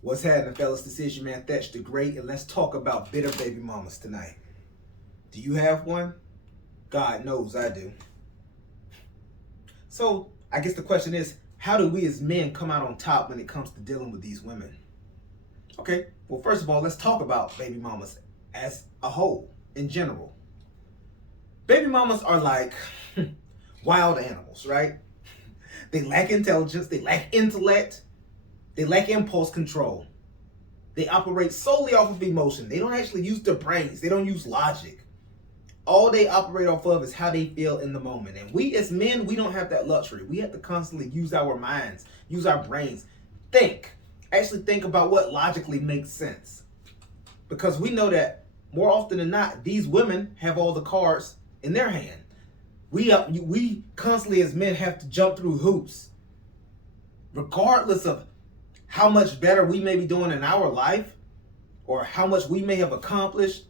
What's happening, fellas? This is your man Thatch the Great, and let's talk about bitter baby mamas tonight. Do you have one? God knows I do. So, I guess the question is, how do we as men come out on top when it comes to dealing with these women? Okay, well, first of all, let's talk about baby mamas as a whole, in general. Baby mamas are like wild animals, right? They lack intelligence, they lack intellect, they lack impulse control. They operate solely off of emotion. They don't actually use their brains. They don't use logic. All they operate off of is how they feel in the moment. And we as men, we don't have that luxury. We have to constantly use our minds, use our brains, think. Actually think about what logically makes sense. Because we know that more often than not, these women have all the cards in their hand. We constantly as men have to jump through hoops. Regardless of how much better we may be doing in our life, or how much we may have accomplished,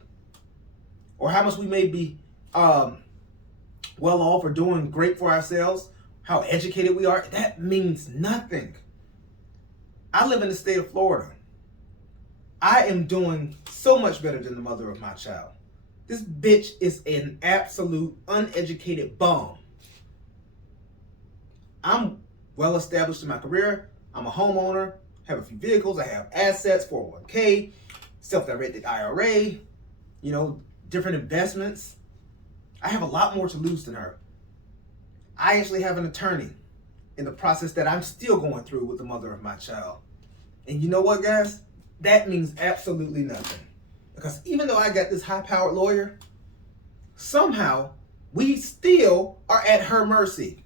or how much we may be well off or doing great for ourselves, how educated we are, that means nothing. I live in the state of Florida. I am doing so much better than the mother of my child. This bitch is an absolute uneducated bum. I'm well established in my career. I'm a homeowner, have a few vehicles, I have assets, 401k, self-directed IRA, different investments. I have a lot more to lose than her. I actually have an attorney in the process that I'm still going through with the mother of my child. And you know what, guys? That means absolutely nothing. Because even though I got this high-powered lawyer, somehow we still are at her mercy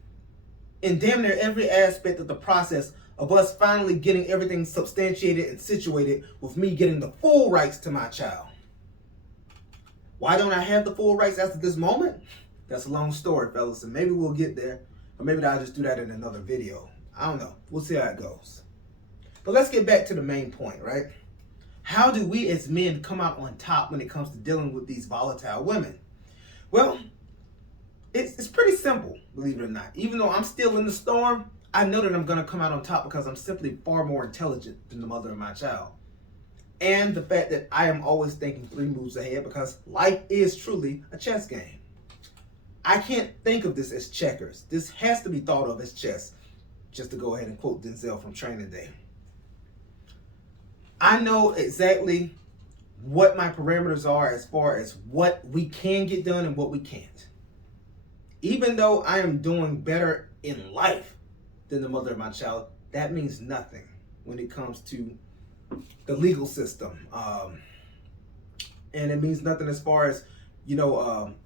in damn near every aspect of the process of us finally getting everything substantiated and situated with me getting the full rights to my child. Why don't I have the full rights as of this moment? That's a long story, fellas, and maybe we'll get there, or maybe I'll just do that in another video. I don't know. We'll see how it goes. But let's get back to the main point, right? How do we as men come out on top when it comes to dealing with these volatile women? Well, it's pretty simple, believe it or not. Even though I'm still in the storm, I know that I'm going to come out on top because I'm simply far more intelligent than the mother of my child. And the fact that I am always thinking 3 moves ahead, because life is truly a chess game. I can't think of this as checkers. This has to be thought of as chess. Just to go ahead and quote Denzel from Training Day. I know exactly what my parameters are as far as what we can get done and what we can't. Even though I am doing better in life than the mother of my child, that means nothing when it comes to the legal system. And it means nothing as far as,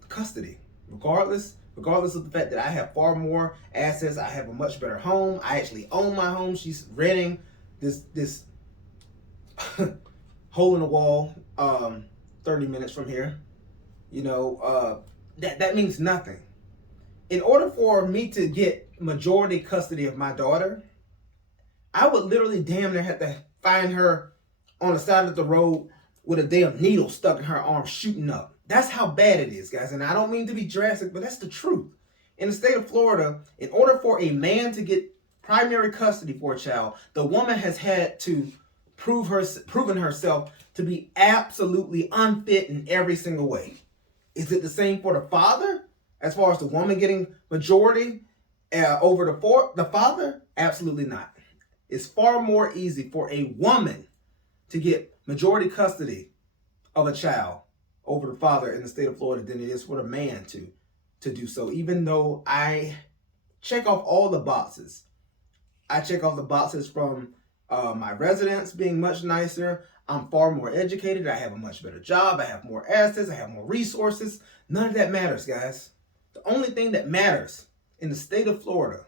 custody. Regardless of the fact that I have far more assets, I have a much better home. I actually own my home. She's renting this hole in the wall 30 minutes from here. That means nothing. In order for me to get majority custody of my daughter, I would literally damn near have to find her on the side of the road with a damn needle stuck in her arm shooting up. That's how bad it is, guys. And I don't mean to be drastic, but that's the truth. In the state of Florida, in order for a man to get primary custody for a child, the woman has had to proven herself to be absolutely unfit in every single way. Is it the same for the father? As far as the woman getting majority over the father? Absolutely not. It's far more easy for a woman to get majority custody of a child over the father in the state of Florida than it is for the man to do so. Even though I check off all the boxes. I check off the boxes from my residence being much nicer. I'm far more educated. I have a much better job. I have more assets. I have more resources. None of that matters, guys. The only thing that matters in the state of Florida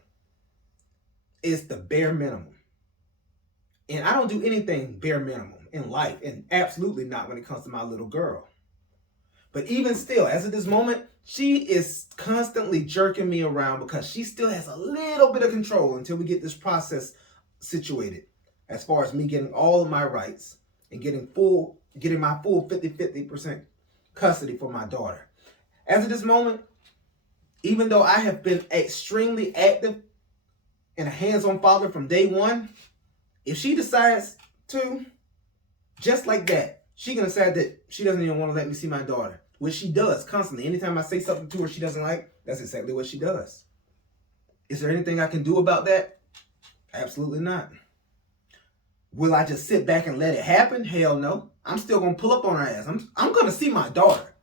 is the bare minimum. And I don't do anything bare minimum in life, and absolutely not when it comes to my little girl. But even still, as of this moment, she is constantly jerking me around because she still has a little bit of control until we get this process situated. As far as me getting all of my rights and getting my full 50% custody for my daughter. As of this moment, even though I have been extremely active and a hands-on father from day one, if she decides to, just like that, she can decide that she doesn't even want to let me see my daughter, which she does constantly. Anytime I say something to her she doesn't like, that's exactly what she does. Is there anything I can do about that? Absolutely not. Will I just sit back and let it happen? Hell no. I'm still going to pull up on her ass. I'm going to see my daughter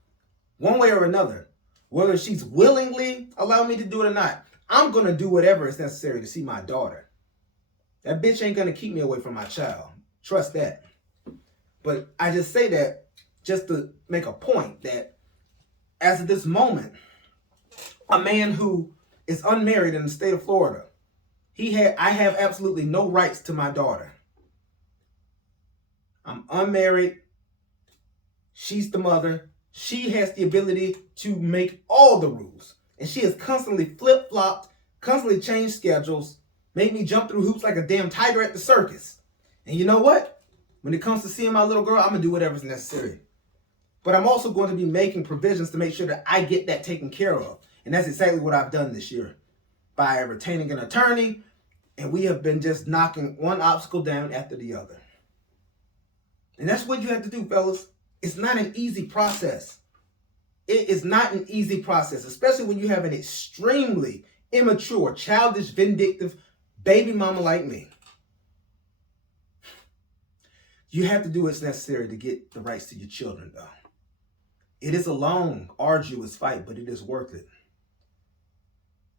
one way or another. Whether she's willingly allowing me to do it or not, I'm going to do whatever is necessary to see my daughter. That bitch ain't going to keep me away from my child. Trust that. But I just say that just to make a point that as of this moment, a man who is unmarried in the state of Florida, I have absolutely no rights to my daughter. I'm unmarried. She's the mother. She has the ability to make all the rules. And she has constantly flip-flopped, constantly changed schedules, made me jump through hoops like a damn tiger at the circus. And you know what? When it comes to seeing my little girl, I'm going to do whatever's necessary. But I'm also going to be making provisions to make sure that I get that taken care of. And that's exactly what I've done this year by retaining an attorney. And we have been just knocking one obstacle down after the other. And that's what you have to do, fellas. It's not an easy process. It is not an easy process, especially when you have an extremely immature, childish, vindictive baby mama like me. You have to do what's necessary to get the rights to your children, though. It is a long, arduous fight, but it is worth it.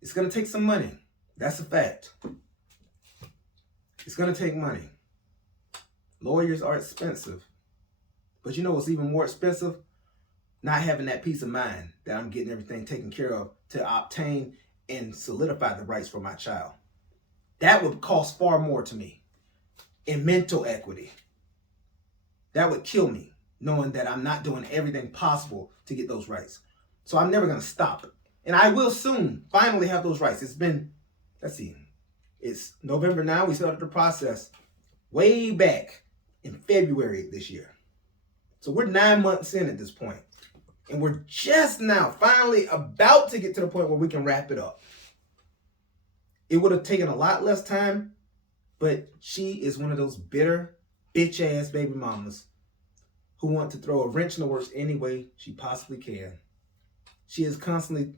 It's going to take some money. That's a fact. It's going to take money. Lawyers are expensive. But you know what's even more expensive? Not having that peace of mind that I'm getting everything taken care of to obtain and solidify the rights for my child. That would cost far more to me in mental equity. That would kill me, knowing that I'm not doing everything possible to get those rights. So I'm never going to stop. And I will soon finally have those rights. It's been, let's see, it's November now. We started the process way back in February this year. So we're 9 months in at this point. And we're just now finally about to get to the point where we can wrap it up. It would have taken a lot less time, but she is one of those bitter, bitch-ass baby mamas who want to throw a wrench in the works any way she possibly can. She is constantly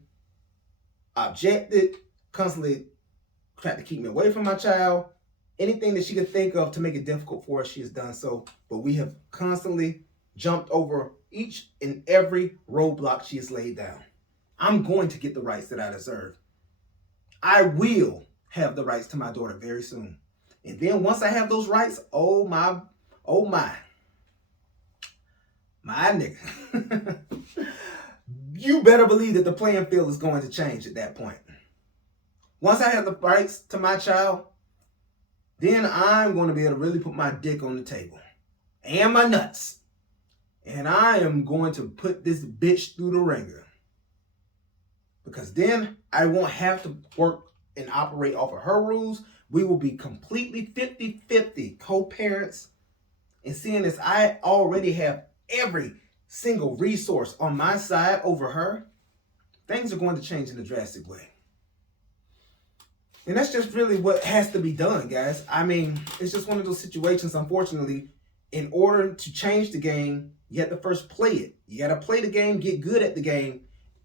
objected, constantly tried to keep me away from my child. Anything that she could think of to make it difficult for us, she has done so. But we have constantly jumped over each and every roadblock she has laid down. I'm going to get the rights that I deserve. I will have the rights to my daughter very soon. And then once I have those rights, oh my nigga. You better believe that the playing field is going to change at that point. Once I have the rights to my child, then I'm going to be able to really put my dick on the table. And my nuts. And I am going to put this bitch through the ringer. Because then I won't have to work and operate off of her rules. We will be completely 50-50 co-parents. And seeing as I already have every single resource on my side over her, things are going to change in a drastic way. And that's just really what has to be done, guys. I mean, it's just one of those situations, unfortunately, in order to change the game, you have to first play it. You got to play the game, get good at the game,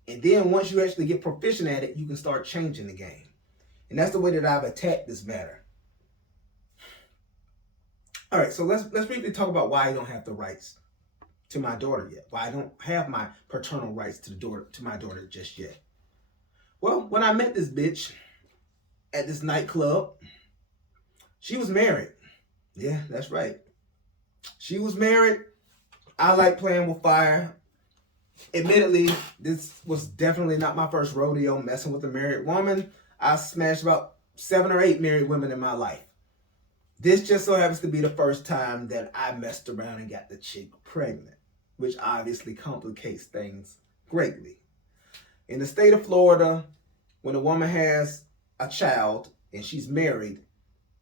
and then once you actually get proficient at it, you can start changing the game. And that's the way that I've attacked this matter. All right, so let's briefly talk about why I don't have the rights to my daughter yet. Why I don't have my paternal rights to my daughter just yet. Well, when I met this bitch at this nightclub, she was married. Yeah, that's right. She was married. I like playing with fire. Admittedly, this was definitely not my first rodeo messing with a married woman. I smashed about 7 or 8 married women in my life. This just so happens to be the first time that I messed around and got the chick pregnant, which obviously complicates things greatly. In the state of Florida, when a woman has a child and she's married,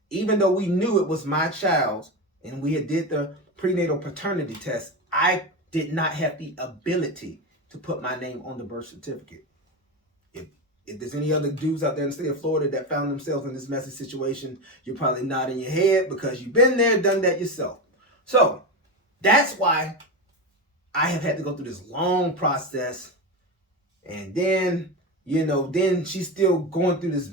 even though we knew it was my child and we had did the prenatal paternity test, I did not have the ability to put my name on the birth certificate. If there's any other dudes out there in the state of Florida that found themselves in this messy situation, you're probably nodding your head because you've been there, done that yourself. So that's why I have had to go through this long process. And then, then she's still going through this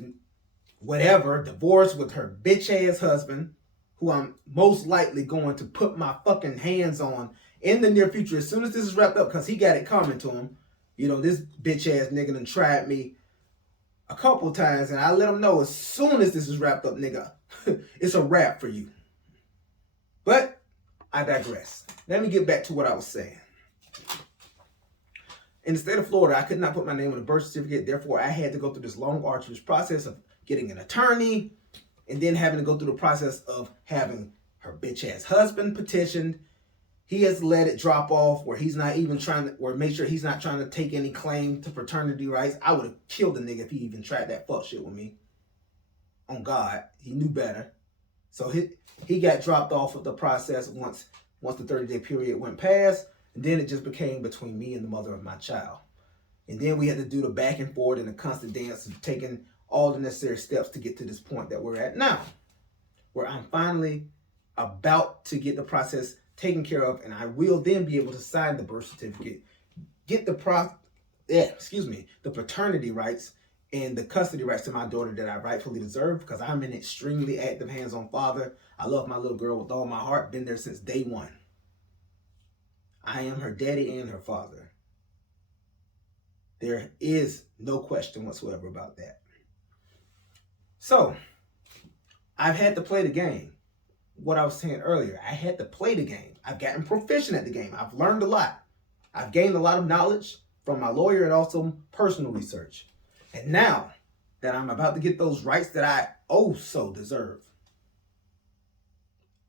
whatever, divorce with her bitch ass husband, who I'm most likely going to put my fucking hands on in the near future as soon as this is wrapped up, because he got it coming to him. This bitch ass nigga done tried me a couple times, and I let him know as soon as this is wrapped up, nigga, it's a wrap for you. But I digress. Let me get back to what I was saying. In the state of Florida, I could not put my name on a birth certificate. Therefore, I had to go through this long, arduous process of getting an attorney, and then having to go through the process of having her bitch ass husband petitioned. He has let it drop off where he's not even trying to, or make sure he's not trying to take any claim to paternity rights. I would have killed the nigga if he even tried that fuck shit with me. On God, he knew better. So he got dropped off of the process once the 30-day period went past, and then it just became between me and the mother of my child. And then we had to do the back and forth and the constant dance of taking all the necessary steps to get to this point that we're at now, where I'm finally about to get the process taken care of, and I will then be able to sign the birth certificate, get the paternity rights and the custody rights to my daughter that I rightfully deserve, because I'm an extremely active, hands-on father. I love my little girl with all my heart, been there since day one. I am her daddy and her father. There is no question whatsoever about that. So, I've had to play the game. What I was saying earlier, I had to play the game. I've gotten proficient at the game. I've learned a lot. I've gained a lot of knowledge from my lawyer and also personal research. And now that I'm about to get those rights that I oh so deserve,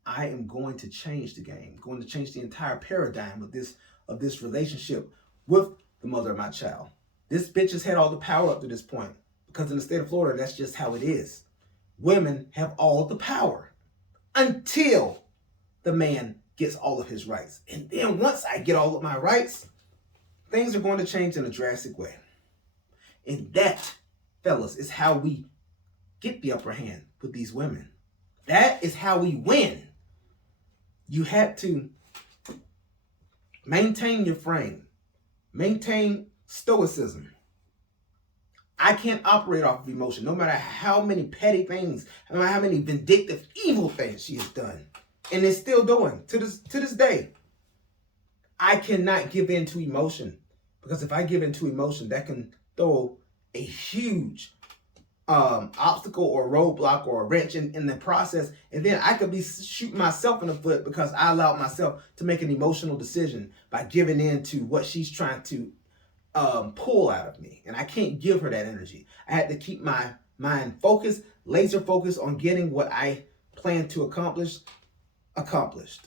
I am going to change the game. I'm going to change the entire paradigm of this relationship with the mother of my child. This bitch has had all the power up to this point, because in the state of Florida, that's just how it is. Women have all the power until the man gets all of his rights. And then once I get all of my rights, things are going to change in a drastic way. And that, fellas, is how we get the upper hand with these women. That is how we win. You have to maintain your frame. Maintain stoicism. I can't operate off of emotion, no matter how many petty things, no matter how many vindictive, evil things she has done, and is still doing to this day. I cannot give in to emotion, because if I give in to emotion, that can throw a huge obstacle or roadblock or a wrench in the process, and then I could be shooting myself in the foot because I allowed myself to make an emotional decision by giving in to what she's trying to pull out of me. And I can't give her that energy. I had to keep my mind focused, laser focused on getting what I plan to accomplish accomplished.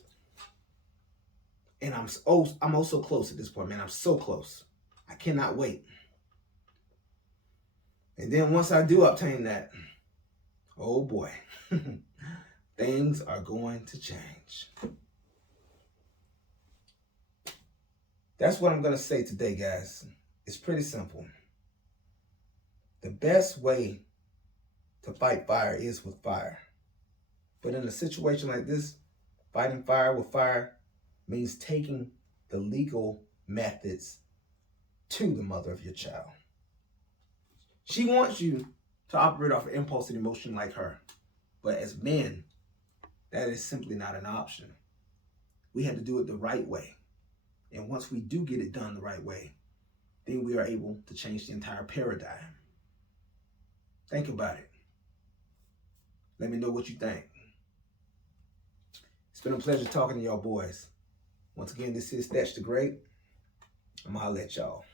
And I'm oh so close at this point, man. I'm so close. I cannot wait. And then once I do obtain that, oh boy, things are going to change. That's what I'm going to say today, guys. It's pretty simple. The best way to fight fire is with fire. But in a situation like this, fighting fire with fire means taking the legal methods to the mother of your child. She wants you to operate off of impulse and emotion like her. But as men, that is simply not an option. We have to do it the right way. And once we do get it done the right way, then we are able to change the entire paradigm. Think about it. Let me know what you think. It's been a pleasure talking to y'all boys. Once again, this is 𝐦𝐨𝐫𝐞. I'm gonna holler at y'all.